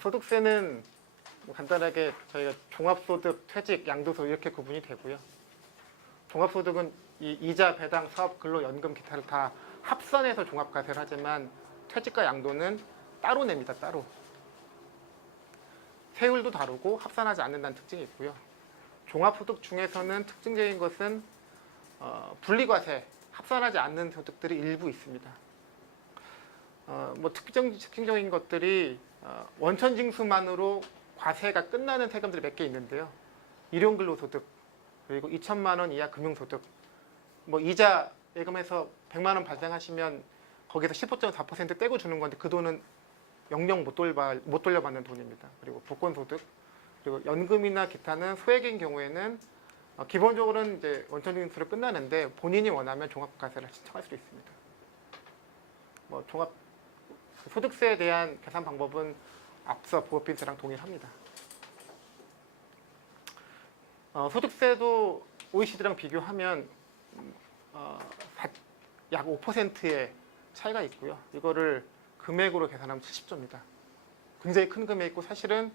소득세는 간단하게 저희가 종합소득, 퇴직, 양도소 이렇게 구분이 되고요. 종합소득은 이 이자, 배당, 사업, 근로, 연금, 기타를 다 합산해서 종합과세를 하지만 퇴직과 양도는 따로 냅니다. 따로. 세율도 다르고 합산하지 않는다는 특징이 있고요. 종합소득 중에서는 특징적인 것은 분리과세, 합산하지 않는 소득들이 일부 있습니다. 특징적인 것들이 원천징수만으로 과세가 끝나는 세금들이 몇 개 있는데요. 일용근로소득, 그리고 2천만 원 이하 금융소득, 이자 예금에서 100만 원 발생하시면 거기서 15.4% 떼고 주는 건데 그 돈은 영영 못 돌려받는 돈입니다. 그리고 복권소득, 그리고 연금이나 기타는 소액인 경우에는 기본적으로는 이제 원천징수로 끝나는데 본인이 원하면 종합과세를 신청할 수 있습니다. 종합 소득세에 대한 계산 방법은 앞서 부업빈세랑 동일합니다. 소득세도 OECD랑 비교하면 약 5%의 차이가 있고요. 이거를 금액으로 계산하면 70조입니다. 굉장히 큰 금액이고 사실은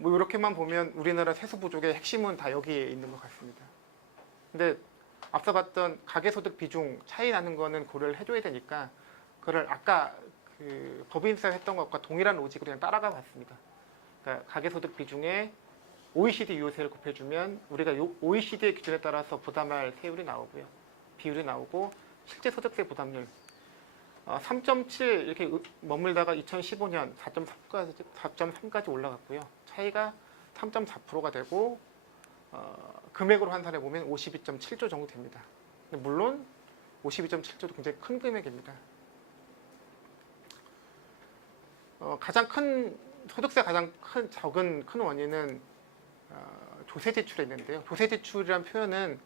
이렇게만 보면 우리나라 세수 부족의 핵심은 다 여기에 있는 것 같습니다. 근데 앞서 봤던 가계소득 비중 차이 나는 거는 고려를 해줘야 되니까 그걸 아까 그 법인세 했던 것과 동일한 로직으로 그냥 따라가 봤습니다. 그러니까 가계소득 비중에 OECD 유효세를 곱해주면 우리가 OECD의 기준에 따라서 부담할 세율이 나오고요. 비율이 나오고 실제 소득세 부담률 3.7 이렇게 머물다가 2015년 4.3까지 올라갔고요. 차이가 3.4%가 되고 금액으로 환산해 보면 52.7조 정도 됩니다. 물론 52.7조도 굉장히 큰 금액입니다. 소득세 가장 적은 큰 원인은 조세 지출에 있는데요. 조세 지출이란 표현은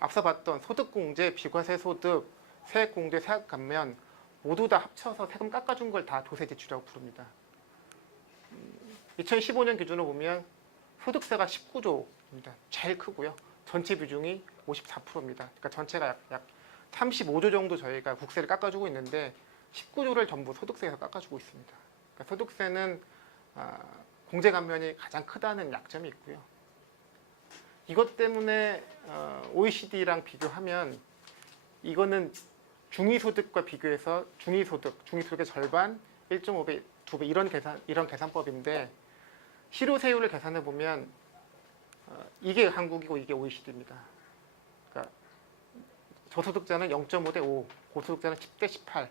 앞서 봤던 소득공제, 비과세 소득, 세액공제, 세액감면 모두 다 합쳐서 세금 깎아준 걸 다 조세 지출이라고 부릅니다. 2015년 기준으로 보면 소득세가 19조입니다. 제일 크고요. 전체 비중이 54%입니다. 그러니까 전체가 약 35조 정도 저희가 국세를 깎아주고 있는데 19조를 전부 소득세에서 깎아주고 있습니다. 그러니까 소득세는 공제 감면이 가장 크다는 약점이 있고요. 이것 때문에 OECD랑 비교하면 이거는 중위소득과 비교해서 중위소득의 절반, 1.5배, 2배 이런 계산법인데 실효세율을 계산해 보면 이게 한국이고 이게 OECD입니다. 그러니까 저소득자는 0.5 대 5, 고소득자는 10 대 18.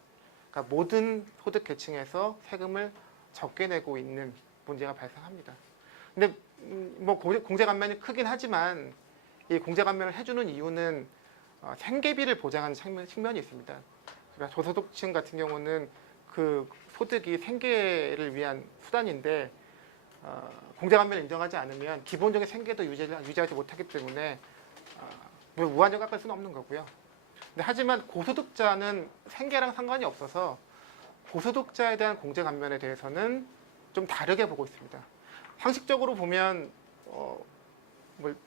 그러니까 모든 소득 계층에서 세금을 적게 내고 있는 문제가 발생합니다. 근데 공제 감면이 크긴 하지만 이 공제 감면을 해주는 이유는 생계비를 보장하는 측면이 있습니다. 그러니까 저소득층 같은 경우는 그 소득이 생계를 위한 수단인데 공제 감면을 인정하지 않으면 기본적인 생계도 유지하지 못하기 때문에 무한정 깎을 수는 없는 거고요. 근데 하지만 고소득자는 생계랑 상관이 없어서 고소득자에 대한 공제 감면에 대해서는 좀 다르게 보고 있습니다. 상식적으로 보면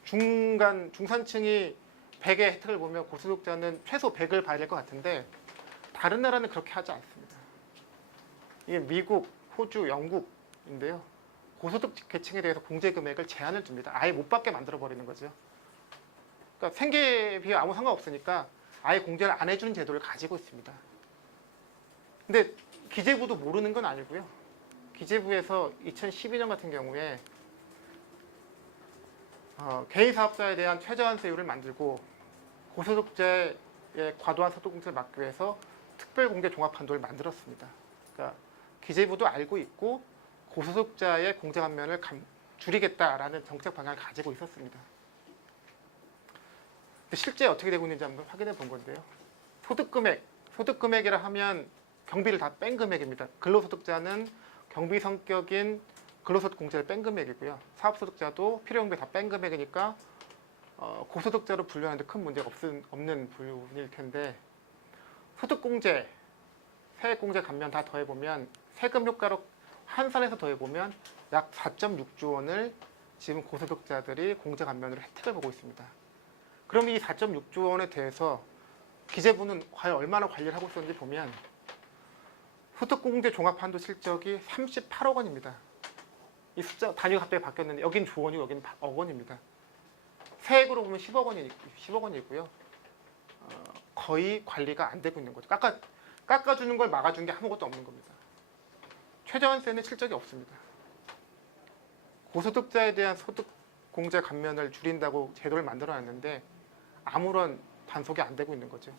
중산층이 100의 혜택을 보면 고소득자는 최소 100을 봐야 될 것 같은데 다른 나라는 그렇게 하지 않습니다. 이게 미국, 호주, 영국인데요. 고소득 계층에 대해서 공제 금액을 제한을 줍니다. 아예 못 받게 만들어 버리는 거죠. 그러니까 생계비와 아무 상관없으니까 아예 공제를 안 해주는 제도를 가지고 있습니다. 근데 기재부도 모르는 건 아니고요. 기재부에서 2012년 같은 경우에 개인사업자에 대한 최저한세율을 만들고 고소득자의 과도한 소득공제를 막기 위해서 특별공제 종합한도를 만들었습니다. 그러니까 기재부도 알고 있고 고소득자의 공제 감면을 줄이겠다라는 정책 방향을 가지고 있었습니다. 근데 실제 어떻게 되고 있는지 한번 확인해 본 건데요. 소득금액이라 하면 경비를 다 뺀 금액입니다. 근로소득자는 경비 성격인 근로소득 공제를 뺀 금액이고요. 사업소득자도 필요경비 다 뺀 금액이니까 고소득자로 분류하는데 큰 문제가 없는 부분일 텐데 소득공제, 세액공제 감면 다 더해보면 세금 효과로 환산해서 더해보면 약 4.6조 원을 지금 고소득자들이 공제 감면으로 혜택을 보고 있습니다. 그럼 이 4.6조 원에 대해서 기재부는 과연 얼마나 관리를 하고 있었는지 보면 소득공제 종합한도 실적이 38억 원입니다. 이 숫자 단위가 갑자기 바뀌었는데 여긴 조원이고 여기는 억 원입니다. 세액으로 보면 10억 원이고요. 거의 관리가 안 되고 있는 거죠. 깎아주는 걸 막아준 게 아무것도 없는 겁니다. 최저한세는 실적이 없습니다. 고소득자에 대한 소득공제 감면을 줄인다고 제도를 만들어놨는데 아무런 단속이 안 되고 있는 거죠.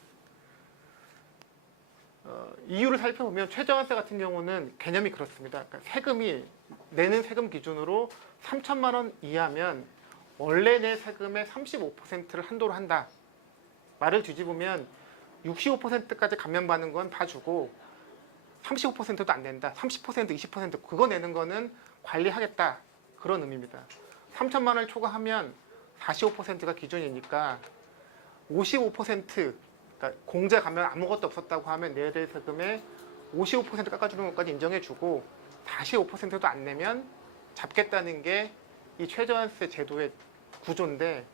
이유를 살펴보면 최저한세 같은 경우는 개념이 그렇습니다. 그러니까 세금이 내는 세금 기준으로 3천만 원 이하면 원래 내 세금의 35%를 한도로 한다. 말을 뒤집으면 65%까지 감면받는 건 봐주고 35%도 안 낸다. 30%, 20% 그거 내는 거는 관리하겠다. 그런 의미입니다. 3천만 원을 초과하면 45%가 기준이니까 55% 그러니까 공제 감면 아무것도 없었다고 하면 내야 될 세금의 55% 깎아주는 것까지 인정해주고 다시 5%도 안 내면 잡겠다는 게 이 최저한세 제도의 구조인데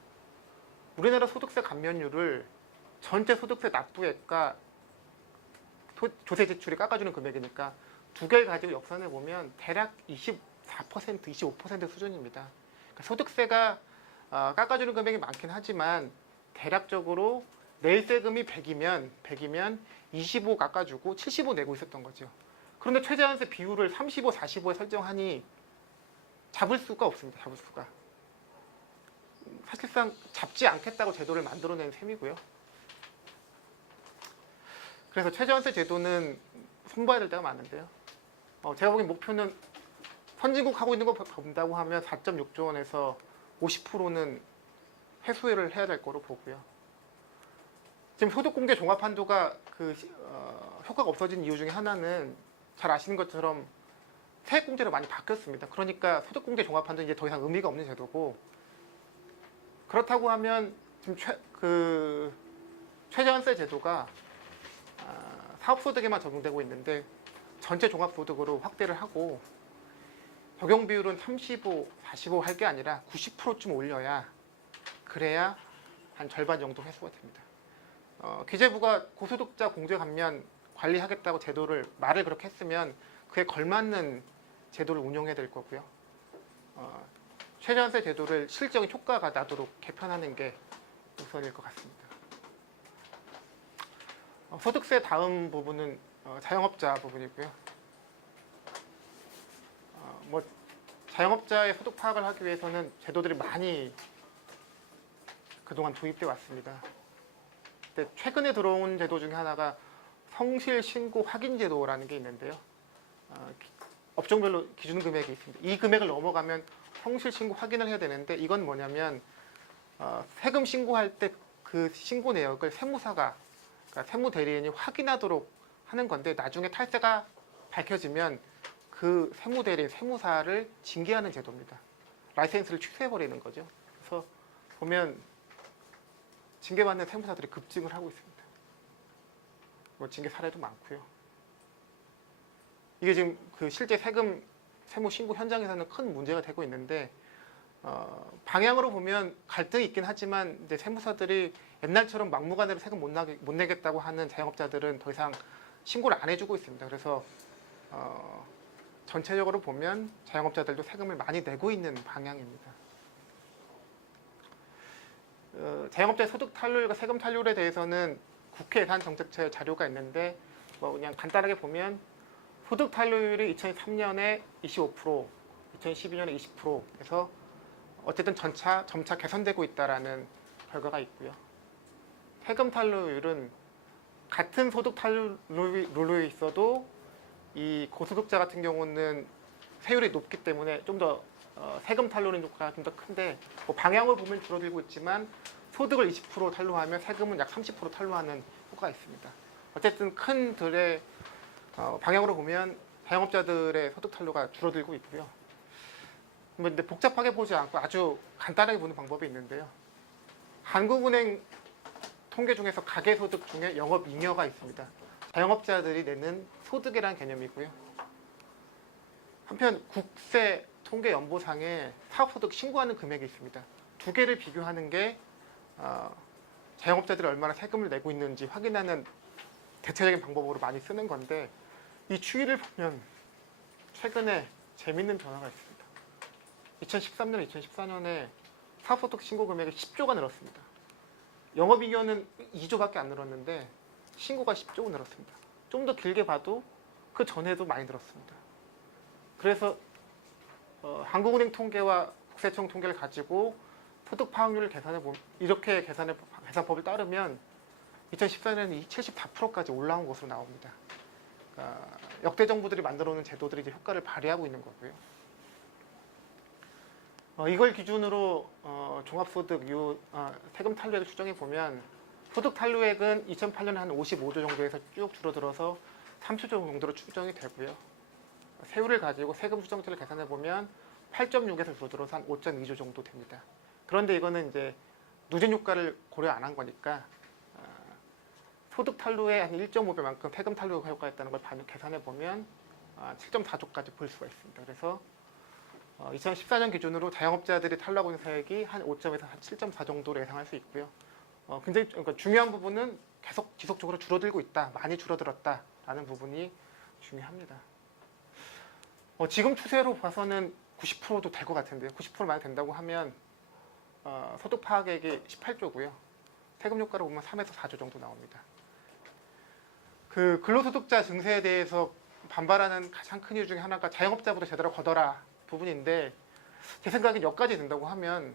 우리나라 소득세 감면율을 전체 소득세 납부액과 조세 지출이 깎아주는 금액이니까 두 개를 가지고 역산해 보면 대략 24%, 25% 수준입니다. 그러니까 소득세가 깎아주는 금액이 많긴 하지만 대략적으로 낼 세금이 100이면 25 깎아주고 75 내고 있었던 거죠. 그런데 최저한세 비율을 35, 45에 설정하니 잡을 수가 없습니다. 잡을 수가. 사실상 잡지 않겠다고 제도를 만들어낸 셈이고요. 그래서 최저한세 제도는 손봐야 될 때가 많은데요. 제가 보기엔 목표는 선진국 하고 있는 거 본다고 하면 4.6조 원에서 50%는 회수를 해야 될 거로 보고요. 지금 소득공제 종합한도가 효과가 없어진 이유 중에 하나는 잘 아시는 것처럼 세액공제로 많이 바뀌었습니다. 그러니까 소득공제 종합한도 이제 더 이상 의미가 없는 제도고 그렇다고 하면 지금 최저한세 제도가 사업소득에만 적용되고 있는데 전체 종합소득으로 확대를 하고 적용 비율은 35, 45 할 게 아니라 90%쯤 올려야 그래야 한 절반 정도 회수가 됩니다. 기재부가 고소득자 공제 감면 관리하겠다고 제도를 말을 그렇게 했으면 그에 걸맞는 제도를 운용해야 될 거고요. 최저한세 제도를 실질적인 효과가 나도록 개편하는 게 우선일 것 같습니다. 소득세 다음 부분은 자영업자 부분이고요. 자영업자의 소득 파악을 하기 위해서는 제도들이 많이 그동안 도입돼 왔습니다. 근데 최근에 들어온 제도 중에 하나가 성실 신고 확인 제도라는 게 있는데요. 업종별로 기준 금액이 있습니다. 이 금액을 넘어가면 성실 신고 확인을 해야 되는데 이건 뭐냐면 세금 신고할 때 그 신고 내역을 세무사가 그러니까 세무대리인이 확인하도록 하는 건데 나중에 탈세가 밝혀지면 그 세무대리인, 세무사를 징계하는 제도입니다. 라이센스를 취소해버리는 거죠. 그래서 보면 징계받는 세무사들이 급증을 하고 있습니다. 징계 사례도 많고요. 이게 지금 실제 세무 신고 현장에서는 큰 문제가 되고 있는데 방향으로 보면 갈등이 있긴 하지만 이제 세무사들이 옛날처럼 막무가내로 세금 못 내겠다고 하는 자영업자들은 더 이상 신고를 안 해주고 있습니다. 그래서 전체적으로 보면 자영업자들도 세금을 많이 내고 있는 방향입니다. 자영업자의 소득 탈루율과 세금 탈루율에 대해서는 국회 예산정책처의 자료가 있는데 그냥 간단하게 보면 소득 탈루율이 2003년에 25%, 2012년에 20%에서 어쨌든 점차 개선되고 있다라는 결과가 있고요. 세금 탈루율은 같은 소득 탈루율에 있어도 이 고소득자 같은 경우는 세율이 높기 때문에 좀 더 세금 탈루율가 좀 더 큰데 방향을 보면 줄어들고 있지만 소득을 20% 탈루하면 세금은 약 30% 탈루하는 효과가 있습니다. 어쨌든 큰 들의 방향으로 보면 자영업자들의 소득 탈루가 줄어들고 있고요. 근데 복잡하게 보지 않고 아주 간단하게 보는 방법이 있는데요. 한국은행 통계 중에서 가계소득 중에 영업잉여가 있습니다. 자영업자들이 내는 소득이라는 개념이고요. 한편 국세 통계연보상에 사업소득 신고하는 금액이 있습니다. 두 개를 비교하는 게 자영업자들이 얼마나 세금을 내고 있는지 확인하는 대체적인 방법으로 많이 쓰는 건데 이 추이를 보면 최근에 재밌는 변화가 있습니다. 2013년, 2014년에 사소득 신고 금액이 10조가 늘었습니다. 영업이익은 2조밖에 안 늘었는데 신고가 10조 늘었습니다. 좀 더 길게 봐도 그 전에도 많이 늘었습니다. 그래서 한국은행 통계와 국세청 통계를 가지고 소득 파악률을 계산해 보면 이렇게 계산법을 따르면 2014년에는 74%까지 올라온 것으로 나옵니다. 그러니까 역대 정부들이 만들어놓은 제도들이 이제 효과를 발휘하고 있는 거고요. 이걸 기준으로 종합소득 세금 탈루액을 추정해 보면 소득 탈루액은 2008년에 한 55조 정도에서 쭉 줄어들어서 3조 정도로 추정이 되고요. 세율을 가지고 세금 추정치를 계산해 보면 8.6에서 줄어들어서 한 5.2조 정도 됩니다. 그런데 이거는 이제 누진 효과를 고려 안 한 거니까 소득 탈루의 한 1.5배만큼 세금 탈루 효과가 있다는 걸 계산해 보면 7.4조까지 볼 수가 있습니다. 그래서 2014년 기준으로 자영업자들이 탈루하고 있는 세액이 한 5.에서 한 7.4 정도로 예상할 수 있고요. 굉장히 그러니까 중요한 부분은 계속 지속적으로 줄어들고 있다, 많이 줄어들었다라는 부분이 중요합니다. 지금 추세로 봐서는 90%도 될 것 같은데요. 90% 만약 된다고 하면 소득 파악액이 18조고요. 세금 효과로 보면 3에서 4조 정도 나옵니다. 그 근로소득자 증세에 대해서 반발하는 가장 큰 이유 중에 하나가 자영업자부터 제대로 걷어라 부분인데 제 생각엔 여기까지 된다고 하면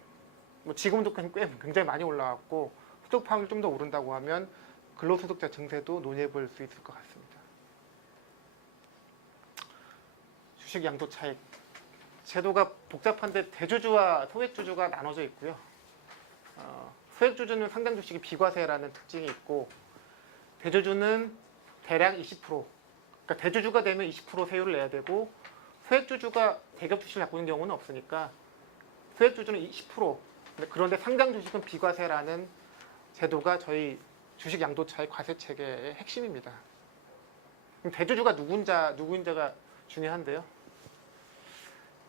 지금도 굉장히 많이 올라왔고 소득 파악률 좀 더 오른다고 하면 근로소득자 증세도 논의해 볼 수 있을 것 같습니다. 주식 양도 차익 제도가 복잡한데 대주주와 소액주주가 나눠져 있고요. 소액주주는 상장 주식이 비과세라는 특징이 있고 대주주는 대략 20%. 그러니까 대주주가 되면 20% 세율을 내야 되고 소액주주가 대기업 주식을 갖고 있는 경우는 없으니까 소액주주는 20%. 그런데 상장 주식은 비과세라는 제도가 저희 주식 양도 차익 과세 체계의 핵심입니다. 그럼 대주주가 누구인지가 중요한데요.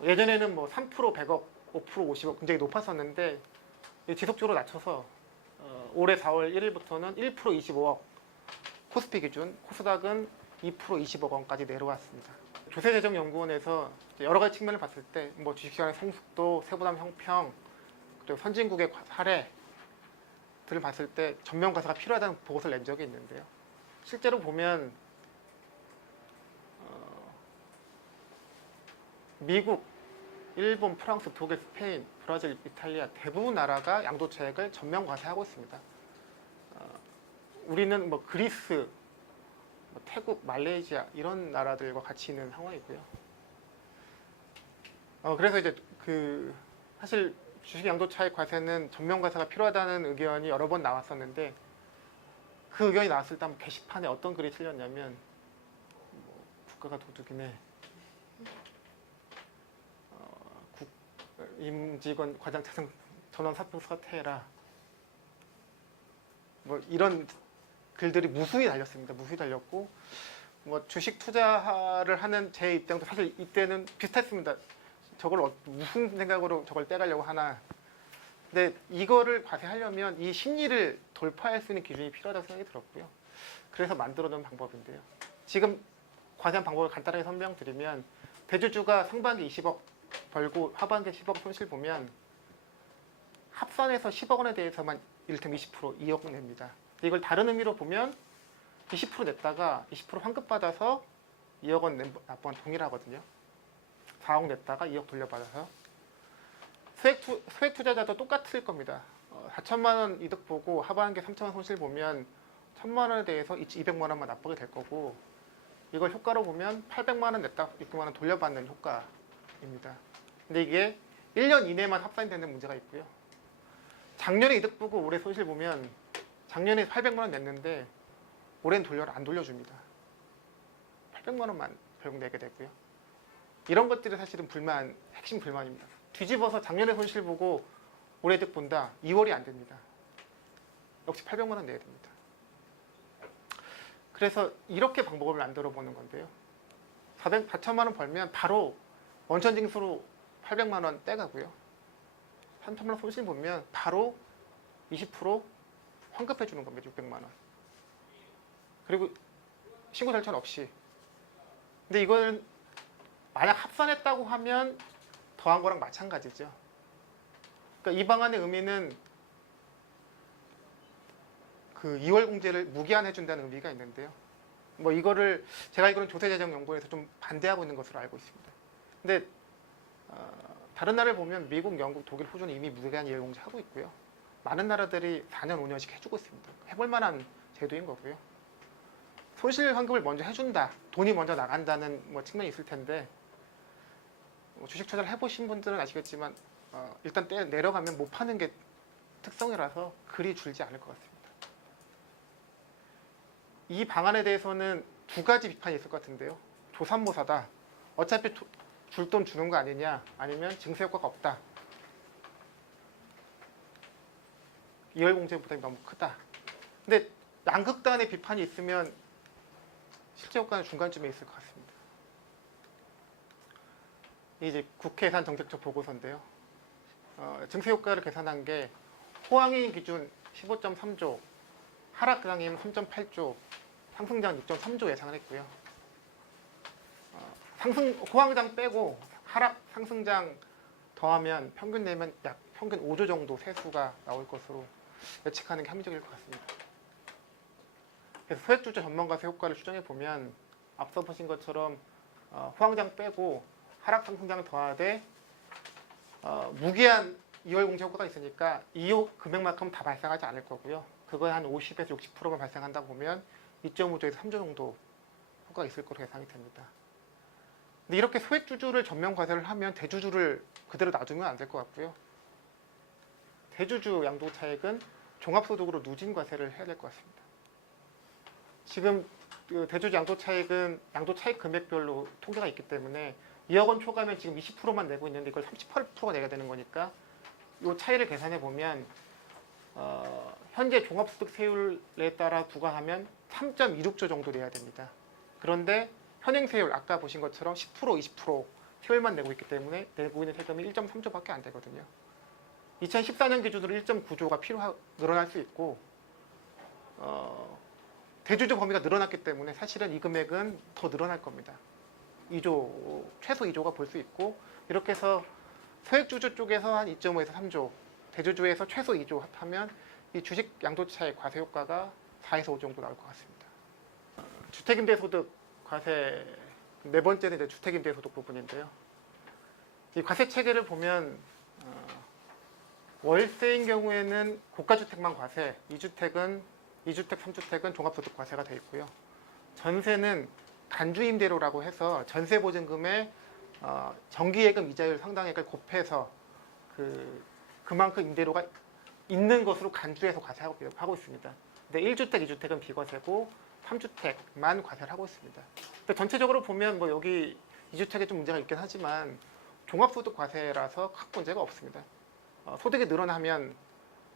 예전에는 뭐 3%, 100억, 5%, 50억 굉장히 높았었는데 지속적으로 낮춰서 올해 4월 1일부터는 1% 25억 코스피 기준, 코스닥은 2% 20억 원까지 내려왔습니다. 조세재정연구원에서 여러 가지 측면을 봤을 때 뭐 주식시장의 성숙도, 세부담 형평, 그리고 선진국의 사례들을 봤을 때 전면 과세가 필요하다는 보고서를 낸 적이 있는데요. 실제로 보면 미국, 일본, 프랑스, 독일, 스페인, 브라질, 이탈리아 대부분 나라가 양도차익을 전면 과세하고 있습니다. 우리는 뭐 그리스, 태국, 말레이시아 이런 나라들과 같이 있는 상황이고요. 그래서 이제 사실 주식 양도차익 과세는 전면 과세가 필요하다는 의견이 여러 번 나왔었는데 그 의견이 나왔을 때 게시판에 어떤 글이 실렸냐면 국가가 도둑이네. 임직원 과장 차장 전원 사퇴해라. 뭐 이런 글들이 무수히 달렸습니다. 무수히 달렸고 뭐 주식 투자를 하는 제 입장도 사실 이때는 비슷했습니다. 저걸 무슨 생각으로 저걸 떼가려고 하나. 근데 이거를 과세하려면 이 심리를 돌파할 수 있는 기준이 필요하다고 생각이 들었고요. 그래서 만들어놓은 방법인데요. 지금 과세한 방법을 간단하게 설명드리면 대주주가 상반기 20억 벌고 하반기에 10억 손실 보면 합산해서 10억 원에 대해서만 이를테면 20% 2억 원 냅니다. 이걸 다른 의미로 보면 20% 냈다가 20% 환급받아서 2억 원 납부한 동일하거든요. 4억 냈다가 2억 돌려받아서 소액 투자자도 똑같을 겁니다. 4천만 원 이득 보고 하반기에 3천만 원 손실 보면 1,000만 원에 대해서 200만 원만 납부하게 될 거고 이걸 효과로 보면 800만 원 냈다 600만 원 돌려받는 효과입니다. 근데 이게 1년 이내만 합산이 되는 문제가 있고요. 작년에 이득 보고 올해 손실 보면 작년에 800만 원 냈는데 올해는 안 돌려줍니다. 800만 원만 결국 내게 되고요. 이런 것들이 사실은 핵심 불만입니다. 뒤집어서 작년에 손실 보고 올해 이득 본다. 2월이 안 됩니다. 역시 800만 원 내야 됩니다. 그래서 이렇게 방법을 만들어 보는 건데요. 4천만 원 벌면 바로 원천징수로 800만 원 떼가고요. 3천만 원 손실 보면 바로 20% 환급해 주는 겁니다. 600만 원. 그리고 신고 절차 없이 근데 이걸 만약 합산했다고 하면 더한 거랑 마찬가지죠. 그러니까 이 방안의 의미는 그 2월 공제를 무기한해준다는 의미가 있는데요. 뭐 이거를 제가 이거는 조세재정연구원에서 좀 반대하고 있는 것으로 알고 있습니다. 근데 다른 나라를 보면 미국, 영국, 독일, 호주는 이미 무기한 2월 공제 하고 있고요. 많은 나라들이 4년, 5년씩 해주고 있습니다. 해볼 만한 제도인 거고요. 손실 환급을 먼저 해준다, 돈이 먼저 나간다는 뭐 측면이 있을 텐데 주식 투자를 해보신 분들은 아시겠지만 일단 내려가면 못 파는 게 특성이라서 그리 줄지 않을 것 같습니다. 이 방안에 대해서는 두 가지 비판이 있을 것 같은데요. 조삼모사다. 어차피 줄 돈 주는 거 아니냐, 아니면 증세 효과가 없다. 2월 공제 부담이 너무 크다. 근데 양극단의 비판이 있으면 실제 효과는 중간쯤에 있을 것 같습니다. 이제 국회 예산 정책적 보고서인데요. 증세 효과를 계산한 게 호황이 기준 15.3조, 하락장임 3.8조, 상승장 6.3조 예상을 했고요. 호황장 빼고 하락, 상승장 더하면 평균 내면 약 평균 5조 정도 세수가 나올 것으로 예측하는 게 합리적일 것 같습니다. 그래서 소액주주 전망과세 효과를 추정해 보면 앞서 보신 것처럼 호황장 빼고 하락, 상승장 더하되 무기한 2월 공제 효과가 있으니까 이 금액만큼 다 발생하지 않을 거고요. 그거에 한 50에서 60%만 발생한다 보면 2.5조에서 3조 정도 효과가 있을 거로 예상이 됩니다. 근데 이렇게 소액주주를 전면 과세를 하면 대주주를 그대로 놔두면 안 될 것 같고요. 대주주 양도차익은 종합소득으로 누진 과세를 해야 될 것 같습니다. 지금 대주주 양도차익은 양도차익 금액별로 통계가 있기 때문에 2억 원 초과면 지금 20%만 내고 있는데 이걸 38%가 내야 되는 거니까 이 차이를 계산해 보면 현재 종합소득세율에 따라 부과하면 3.26조 정도 내야 됩니다. 그런데 현행세율 아까 보신 것처럼 10%, 20% 세율만 내고 있기 때문에 내고 있는 세금이 1.3조밖에 안 되거든요. 2014년 기준으로 1.9조가 늘어날 수 있고 대주주 범위가 늘어났기 때문에 사실은 이 금액은 더 늘어날 겁니다. 2조, 최소 2조가 볼 수 있고 이렇게 해서 소액주주 쪽에서 한 2.5에서 3조, 대주주에서 최소 2조 합하면 이 주식 양도차익 과세 효과가 4에서 5 정도 나올 것 같습니다. 주택임대소득 과세 네 번째는 이제 주택임대소득 부분인데요. 이 과세 체계를 보면 월세인 경우에는 고가주택만 과세, 2주택, 3주택은 종합소득 과세가 되어 있고요. 전세는 간주임대료라고 해서 전세보증금에 정기예금 이자율 상당액을 곱해서 그만큼 임대료가 있는 것으로 간주해서 과세하고 있습니다. 근데 1주택, 2주택은 비과세고 3주택만 과세를 하고 있습니다. 근데 전체적으로 보면 뭐 여기 2주택에 좀 문제가 있긴 하지만 종합소득 과세라서 큰 문제가 없습니다. 소득이 늘어나면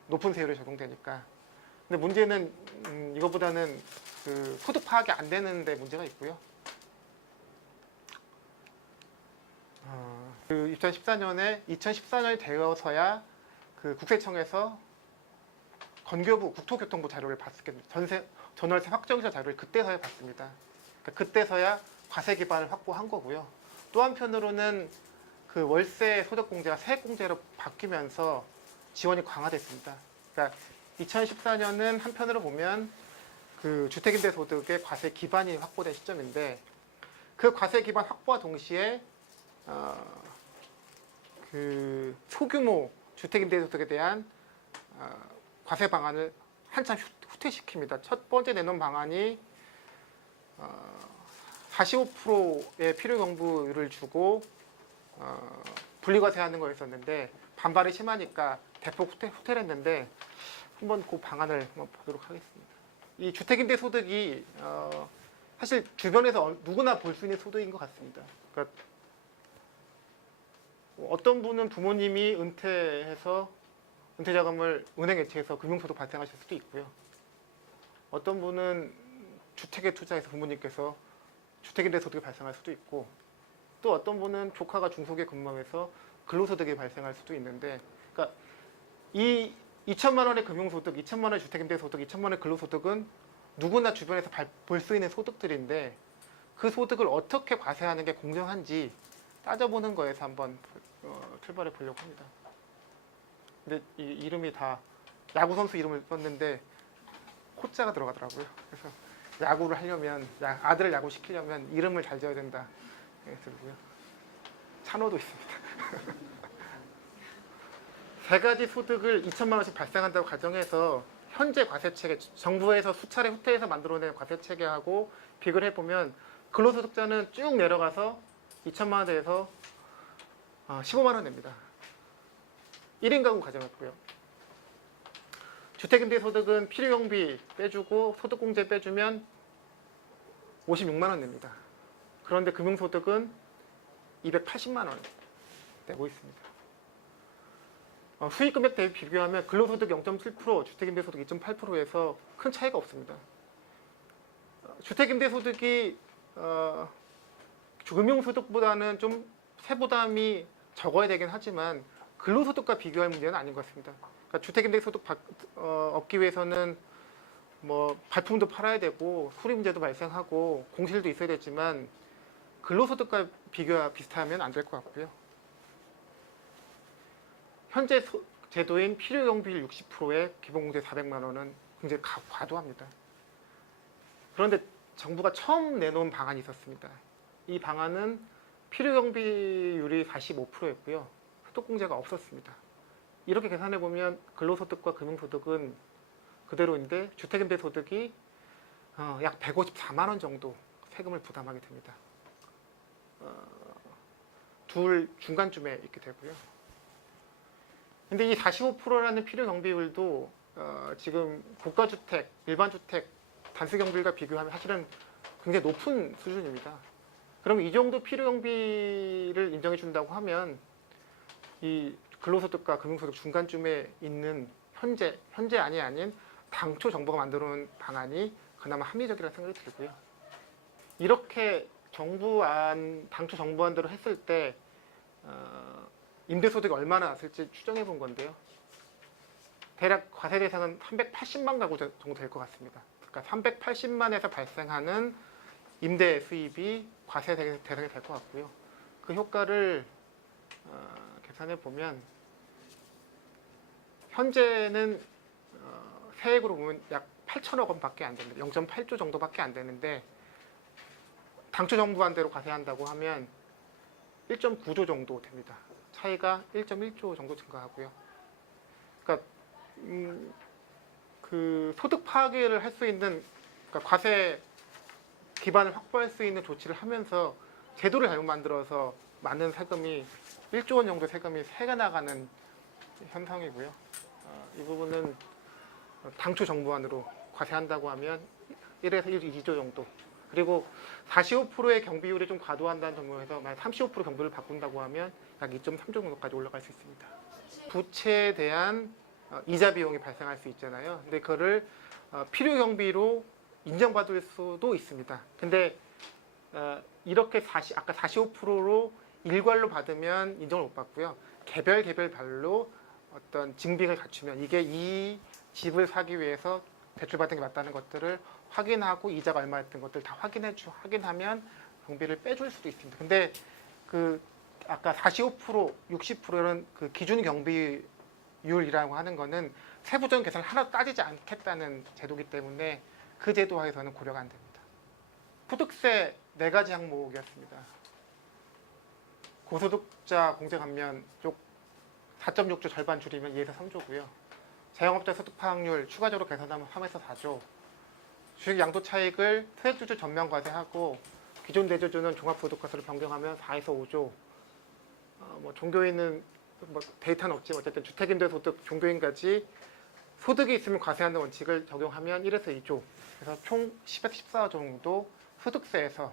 높은 세율이 적용되니까. 근데 문제는 이거보다는 소득 파악이 안 되는 데 문제가 있고요. 2014년이 되어서야 국세청에서 건교부, 국토교통부 자료를 봤겠습니다. 전월세 확정일자 자료를 그때서야 봤습니다. 그러니까 그때서야 과세 기반을 확보한 거고요. 또 한편으로는 월세 소득공제가 세액공제로 바뀌면서 지원이 강화됐습니다. 그러니까 2014년은 한편으로 보면 주택임대소득의 과세 기반이 확보된 시점인데 그 과세 기반 확보와 동시에 소규모 주택임대소득에 대한 과세 방안을 한참 후퇴시킵니다. 첫 번째 내놓은 방안이 45%의 필요경부를 주고 분리과세하는 거였었는데 반발이 심하니까 대폭 후퇴를 했는데 한번 그 방안을 한번 보도록 하겠습니다. 이 주택임대소득이 사실 주변에서 누구나 볼 수 있는 소득인 것 같습니다. 그러니까 어떤 분은 부모님이 은퇴해서 은퇴자금을 은행 예치해서 금융소득 발생하실 수도 있고요. 어떤 분은 주택에 투자해서 부모님께서 주택임대소득이 발생할 수도 있고 또 어떤 분은 조카가 중소기업에 근무해서 근로소득이 발생할 수도 있는데 그러니까 이 2천만 원의 금융소득, 2천만 원의 주택임대소득, 2천만 원의 근로소득은 누구나 주변에서 볼 수 있는 소득들인데 그 소득을 어떻게 과세하는 게 공정한지 따져보는 거에서 한번 출발해 보려고 합니다. 근데 이 이름이 다 야구 선수 이름을 썼는데 호자가 들어가더라고요. 그래서 야구를 하려면 아들을 야구 시키려면 이름을 잘 지어야 된다. 들고요. 찬호도 있습니다. 세 가지 소득을 2천만 원씩 발생한다고 가정해서 현재 과세체계, 정부에서 수차례 후퇴해서 만들어낸 과세체계하고 비교를 해보면 근로소득자는 쭉 내려가서 2천만 원대에서 15만 원 냅니다. 1인 가구 가정했고요. 주택임대소득은 필요경비 빼주고 소득공제 빼주면 56만 원 냅니다. 그런데 금융소득은 280만 원 내고 있습니다. 수익금액 대비 비교하면 근로소득 0.7%, 주택임대소득 2.8%에서 큰 차이가 없습니다. 주택임대소득이 금융소득보다는 좀 세부담이 적어야 되긴 하지만 근로소득과 비교할 문제는 아닌 것 같습니다. 그러니까 주택임대소득 얻기 위해서는 뭐 발품도 팔아야 되고 수리 문제도 발생하고 공실도 있어야 되지만 근로소득과 비교가 비슷하면 안 될 것 같고요. 현재 제도인 필요경비율 60%에 기본공제 400만 원은 굉장히 과도합니다. 그런데 정부가 처음 내놓은 방안이 있었습니다. 이 방안은 필요경비율이 45%였고요. 소득공제가 없었습니다. 이렇게 계산해 보면 근로소득과 금융소득은 그대로인데 주택임대소득이 약 154만 원 정도 세금을 부담하게 됩니다. 둘 중간쯤에 있게 되고요. 근데 이 45%라는 필요경비율도 지금 고가주택, 일반주택, 단수경비율과 비교하면 사실은 굉장히 높은 수준입니다. 그럼 이 정도 필요경비를 인정해 준다고 하면 이 근로소득과 금융소득 중간쯤에 있는 현재 아닌 당초 정부가 만들어 놓은 방안이 그나마 합리적이라는 생각이 들고요. 이렇게 당초 정부안대로 했을 때 임대소득이 얼마나 났을지 추정해 본 건데요. 대략 과세 대상은 380만 가구 정도 될 것 같습니다. 그러니까 380만에서 발생하는 임대 수입이 과세 대상이 될 것 같고요. 그 효과를 계산해 보면 현재는 세액으로 보면 약 8천억 원밖에 안 됩니다. 0.8조 정도밖에 안 되는데 당초 정부안대로 과세한다고 하면 1.9조 정도 됩니다. 차이가 1.1조 정도 증가하고요. 그러니까 그 소득 파괴를 할 수 있는, 그러니까 과세 기반을 확보할 수 있는 조치를 하면서 제도를 잘못 만들어서 많은 세금이 1조 원 정도 세금이 새가 나가는 현상이고요. 이 부분은 당초 정부안으로 과세한다고 하면 1에서 2조 정도. 그리고 45%의 경비율이 좀 과도한다는 점에서 만약 35% 경비율을 바꾼다고 하면 약 2.3조 정도까지 올라갈 수 있습니다. 부채에 대한 이자 비용이 발생할 수 있잖아요. 근데 그거를 필요 경비로 인정받을 수도 있습니다. 근데 이렇게 아까 45%로 일괄로 받으면 인정을 못 받고요. 개별별로 어떤 증빙을 갖추면 이게 이 집을 사기 위해서 대출받은 게 맞다는 것들을 확인하고 이자가 얼마였던 것들 다 확인하면 경비를 빼줄 수도 있습니다. 근데 그 아까 45%, 60%는 그 기준 경비율이라고 하는 거는 세부적인 계산을 하나도 따지지 않겠다는 제도이기 때문에 그 제도 하에서는 고려가 안 됩니다. 소득세 4가지 항목이었습니다. 고소득자 공제 감면 쪽 4.6조 절반 줄이면 2에서 3조고요. 자영업자 소득 파악률 추가적으로 개선하면 3에서 4조. 주식 양도 차익을 토액주주 전면 과세하고 기존 대주주는 종합소득과세로 변경하면 4에서 5조. 뭐 종교인은 뭐 데이터는 없지만 어쨌든 주택임대소득 종교인까지 소득이 있으면 과세하는 원칙을 적용하면 1에서 2조. 그래서 총 10에서 14조 정도 소득세에서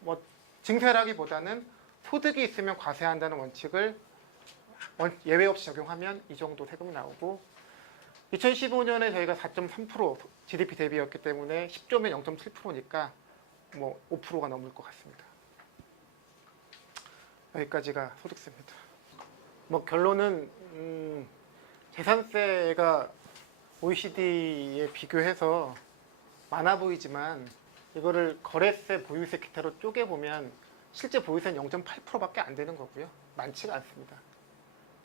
뭐 증세라기보다는 소득이 있으면 과세한다는 원칙을 예외 없이 적용하면 이 정도 세금이 나오고 2015년에 저희가 4.3% GDP 대비였기 때문에 10조면 0.7%니까 뭐 5%가 넘을 것 같습니다. 여기까지가 소득세입니다. 뭐 결론은 재산세가 OECD에 비교해서 많아 보이지만 이거를 거래세, 보유세, 기타로 쪼개보면 실제 보유세는 0.8%밖에 안 되는 거고요. 많지가 않습니다.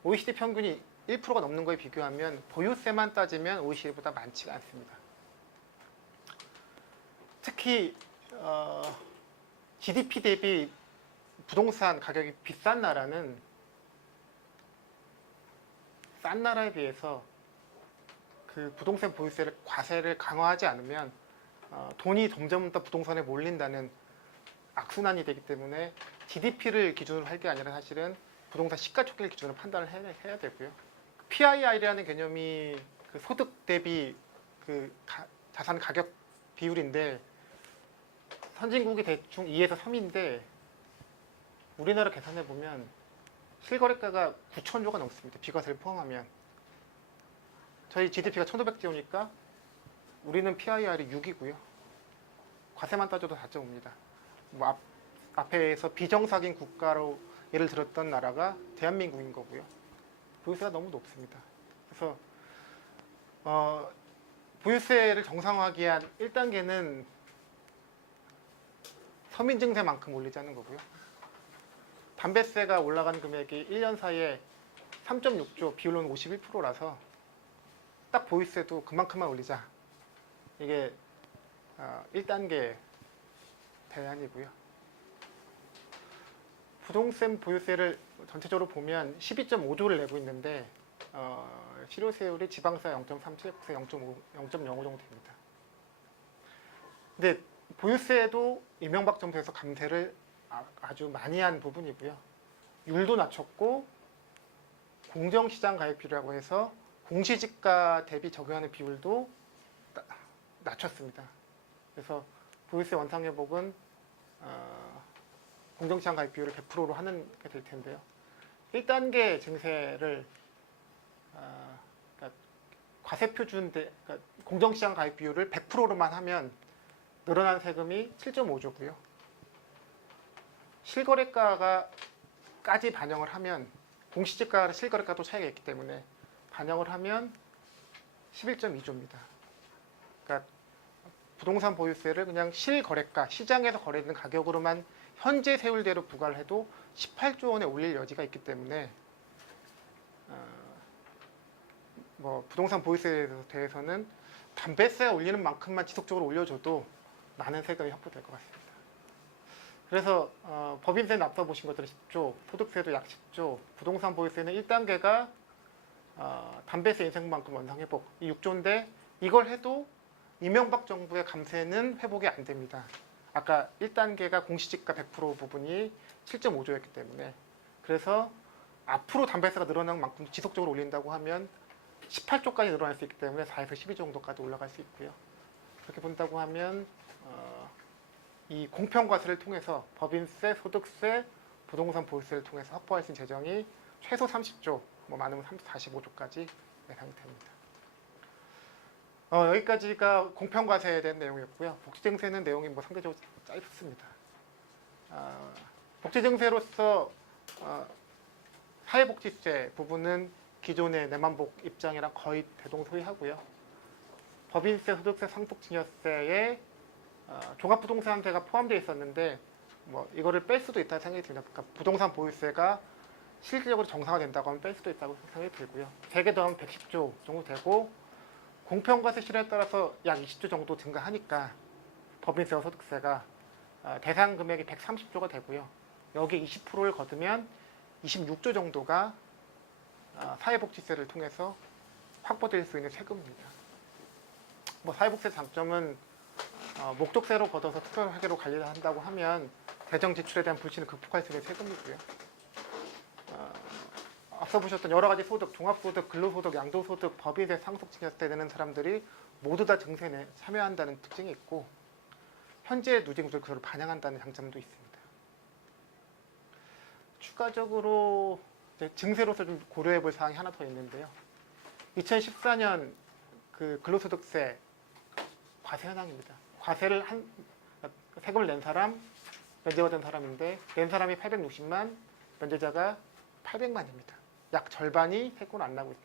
OECD 평균이 1%가 넘는 거에 비교하면 보유세만 따지면 OECD보다 많지가 않습니다. 특히 GDP 대비 부동산 가격이 비싼 나라는 싼 나라에 비해서 그 부동산 보유세를 과세를 강화하지 않으면 돈이 점점 더 부동산에 몰린다는 악순환이 되기 때문에 GDP를 기준으로 할 게 아니라 사실은 부동산 시가총액을 기준으로 판단을 해야 되고요. PIR이라는 개념이 그 소득 대비 그 자산 가격 비율인데 선진국이 대충 2에서 3인데 우리나라 계산해 보면 실거래가가 9천조가 넘습니다. 비과세를 포함하면. 저희 GDP가 1,500조니까 우리는 PIR이 6이고요. 과세만 따져도 4.5입니다. 뭐 앞에서 비정상인 국가로 예를 들었던 나라가 대한민국인 거고요. 보유세가 너무 높습니다. 그래서 보유세를 정상화하기 위한 1단계는 서민 증세만큼 올리지 않는 거고요. 담배세가 올라간 금액이 1년 사이에 3.6조, 비율로는 51%라서 딱 보유세도 그만큼만 올리자. 이게 1단계 대안이고요. 부동산 보유세를 전체적으로 보면 12.5조를 내고 있는데 실효세율이 지방세 0.37, 국세 0.05 정도 됩니다. 근데 보유세도 이명박 정부에서 감세를 아주 많이 한 부분이고요. 율도 낮췄고 공정시장 가액비율이라고 해서 공시지가 대비 적용하는 비율도 낮췄습니다. 그래서 보유세 원상회복은 공정시장 가액비율을 100%로 하는 게 될 텐데요. 1단계 증세를 그러니까 과세표준 그러니까 공정시장 가액비율을 100%로만 하면 늘어난 세금이 7.5조고요. 실거래가까지 반영을 하면 공시지가 실거래가도 차이가 있기 때문에 반영을 하면 11.2조입니다. 그러니까 부동산 보유세를 그냥 실거래가, 시장에서 거래되는 가격으로만 현재 세율대로 부과를 해도 18조 원에 올릴 여지가 있기 때문에 뭐 부동산 보유세에 대해서는 담배세 올리는 만큼만 지속적으로 올려줘도 많은 세금이 확보될 것 같습니다. 그래서 법인세 납부해 보신 것처럼 10조, 소득세도 약 10조, 부동산 보유세는 1단계가 담배세 인상만큼 원상회복, 이 6조인데 이걸 해도 이명박 정부의 감세는 회복이 안 됩니다. 아까 1단계가 공시지가 100% 부분이 7.5조였기 때문에 그래서 앞으로 담배세가 늘어난 만큼 지속적으로 올린다고 하면 18조까지 늘어날 수 있기 때문에 4에서 12조 정도까지 올라갈 수 있고요. 그렇게 본다고 하면 이 공평과세를 통해서 법인세, 소득세, 부동산 보유세를 통해서 확보할 수 있는 재정이 최소 30조, 뭐 많으면 45조까지 예상이 됩니다. 여기까지가 공평과세에 대한 내용이었고요. 복지증세는 내용이 뭐 상대적으로 짧습니다. 복지증세로서 사회복지세 부분은 기존의 내만복 입장이랑 거의 대동소이하고요. 법인세, 소득세, 상속증여세에 종합부동산세가 포함되어 있었는데 뭐 이거를 뺄 수도 있다는 생각이 듭니다. 그러니까 부동산 보유세가 실질적으로 정상화된다고 하면 뺄 수도 있다고 생각이 들고요. 3개 더하면 110조 정도 되고 공평과세 실현에 따라서 약 20조 정도 증가하니까 법인세와 소득세가 대상 금액이 130조가 되고요. 여기 20%를 거두면 26조 정도가 사회복지세를 통해서 확보될 수 있는 세금입니다. 뭐 사회복지세 장점은 목적세로 걷어서 특별회계로 관리를 한다고 하면 재정 지출에 대한 불신을 극복할 수 있는 세금이고요. 앞서 보셨던 여러 가지 소득, 종합소득, 근로소득, 양도소득, 법인세, 상속증여세 되는 사람들이 모두 다 증세에 참여한다는 특징이 있고 현재 누진 구조를 그대로 반영한다는 장점도 있습니다. 추가적으로 증세로서 좀 고려해 볼 사항이 하나 더 있는데요. 2014년 그 근로소득세 과세 현황입니다. 과세를 세금을 낸 사람, 면제받은 사람인데 낸 사람이 860만, 면제자가 800만입니다. 약 절반이 세금을 안 내고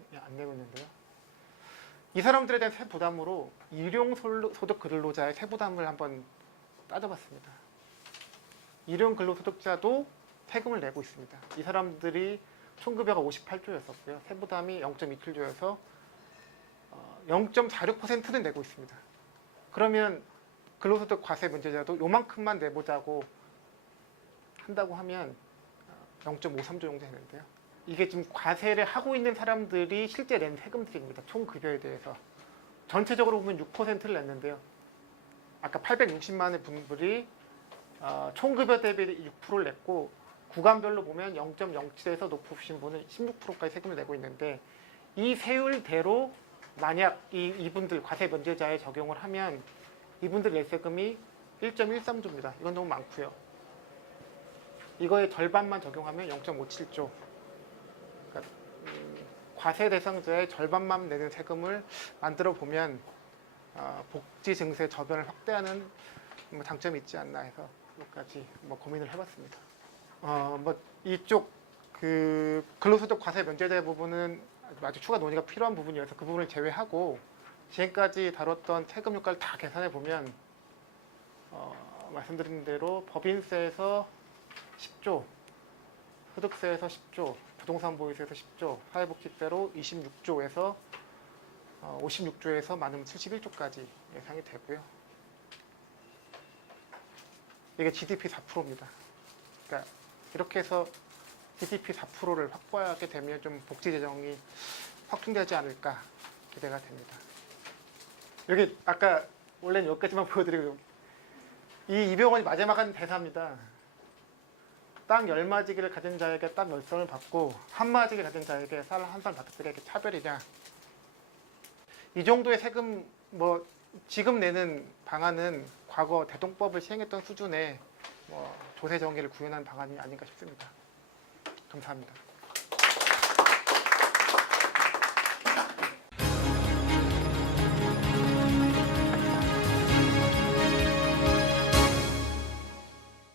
있는데요. 이 사람들에 대한 세부담으로 일용소득 근로자의 세부담을 한번 따져봤습니다. 일용 근로소득자도 세금을 내고 있습니다. 이 사람들이 총급여가 58조였었고요. 세부담이 0.27조여서 0.46%는 내고 있습니다. 그러면 근로소득 과세 문제자도 요만큼만 내보자고 한다고 하면 0.53조 정도 되는데요. 이게 지금 과세를 하고 있는 사람들이 실제 낸 세금들입니다. 총급여에 대해서. 전체적으로 보면 6%를 냈는데요. 아까 860만 원의 분들이 총급여 대비 6%를 냈고 구간별로 보면 0.07에서 높으신 분은 16%까지 세금을 내고 있는데 이 세율대로 만약 이분들 과세 면제자에 적용을 하면 이분들 낼 세금이 1.13조입니다. 이건 너무 많고요. 이거의 절반만 적용하면 0.57조. 그러니까 과세 대상자의 절반만 내는 세금을 만들어 보면 복지 증세 저변을 확대하는 장점이 있지 않나 해서 여기까지 고민을 해봤습니다. 이쪽 근로소득 과세 면제자 부분은 아주 추가 논의가 필요한 부분이어서 그 부분을 제외하고 지금까지 다뤘던 세금 효과를 다 계산해 보면 말씀드린 대로 법인세에서 10조, 소득세에서 10조, 부동산 보유세에서 10조, 사회복지세로 26조에서 56조에서 많으면 71조까지 예상이 되고요. 이게 GDP 4%입니다. 그러니까 이렇게 해서 GDP 4%를 확보하게 되면 좀 복지 재정이 확충되지 않을까 기대가 됩니다. 여기 아까 원래는 여기까지만 보여드리고 이 200원이 마지막 한 대사입니다. 땅 10마지기를 가진 자에게 땅 10선을 받고 한 마지기 가진 자에게 쌀 한 선 받았으니까 이게 차별이냐. 이 정도의 세금 지금 내는 방안은 과거 대동법을 시행했던 수준의 조세 정의를 구현한 방안이 아닌가 싶습니다. 감사합니다.